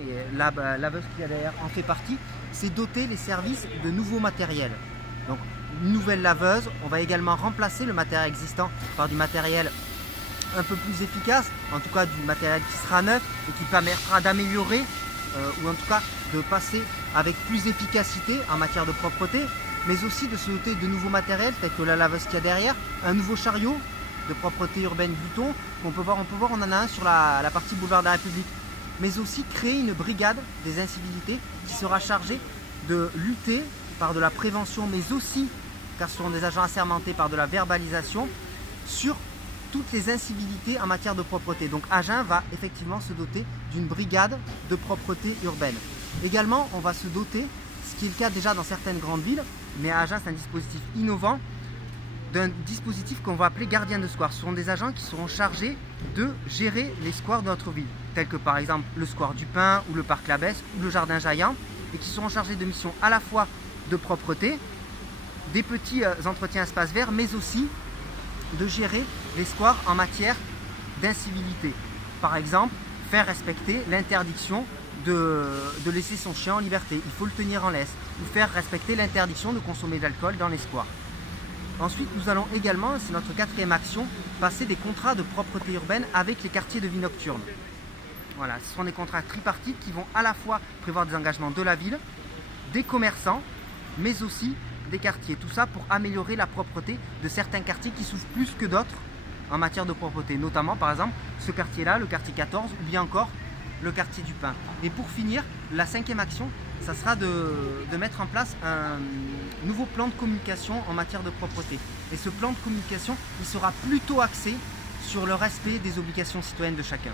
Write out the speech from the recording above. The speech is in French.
et la laveuse qu'il y a derrière en fait partie, c'est doter les services de nouveaux matériels. Donc une nouvelle laveuse, on va également remplacer le matériel existant par du matériel un peu plus efficace, en tout cas du matériel qui sera neuf et qui permettra d'améliorer ou en tout cas de passer avec plus d'efficacité en matière de propreté, mais aussi de se doter de nouveaux matériels tels que la laveuse qu'il y a derrière, un nouveau chariot de propreté urbaine Vuitton qu'on peut voir, on en a un sur la partie boulevard de la République, mais aussi créer une brigade des incivilités qui sera chargée de lutter par de la prévention, mais aussi, car ce sont des agents assermentés, par de la verbalisation sur toutes les incivilités en matière de propreté. Donc Agen va effectivement se doter d'une brigade de propreté urbaine. Également, on va se doter, ce qui est le cas déjà dans certaines grandes villes, mais à Agen c'est un dispositif innovant, d'un dispositif qu'on va appeler gardien de square. Ce sont des agents qui seront chargés de gérer les squares de notre ville, tels que par exemple le square du Pin ou le parc Labesque ou le jardin Jaillant, et qui seront chargés de missions à la fois de propreté, des petits entretiens espaces verts, mais aussi de gérer les squares en matière d'incivilité. Par exemple, faire respecter l'interdiction de laisser son chien en liberté, il faut le tenir en laisse, ou faire respecter l'interdiction de consommer de l'alcool dans les squares. Ensuite, nous allons également, c'est notre quatrième action, passer des contrats de propreté urbaine avec les quartiers de vie nocturne. Voilà, ce sont des contrats tripartites qui vont à la fois prévoir des engagements de la ville, des commerçants, mais aussi des quartiers. Tout ça pour améliorer la propreté de certains quartiers qui souffrent plus que d'autres en matière de propreté. Notamment, par exemple, ce quartier-là, le quartier 14, ou bien encore le quartier du Pin. Et pour finir, la cinquième action, ça sera de mettre en place un nouveau plan de communication en matière de propreté. Et ce plan de communication, il sera plutôt axé sur le respect des obligations citoyennes de chacun.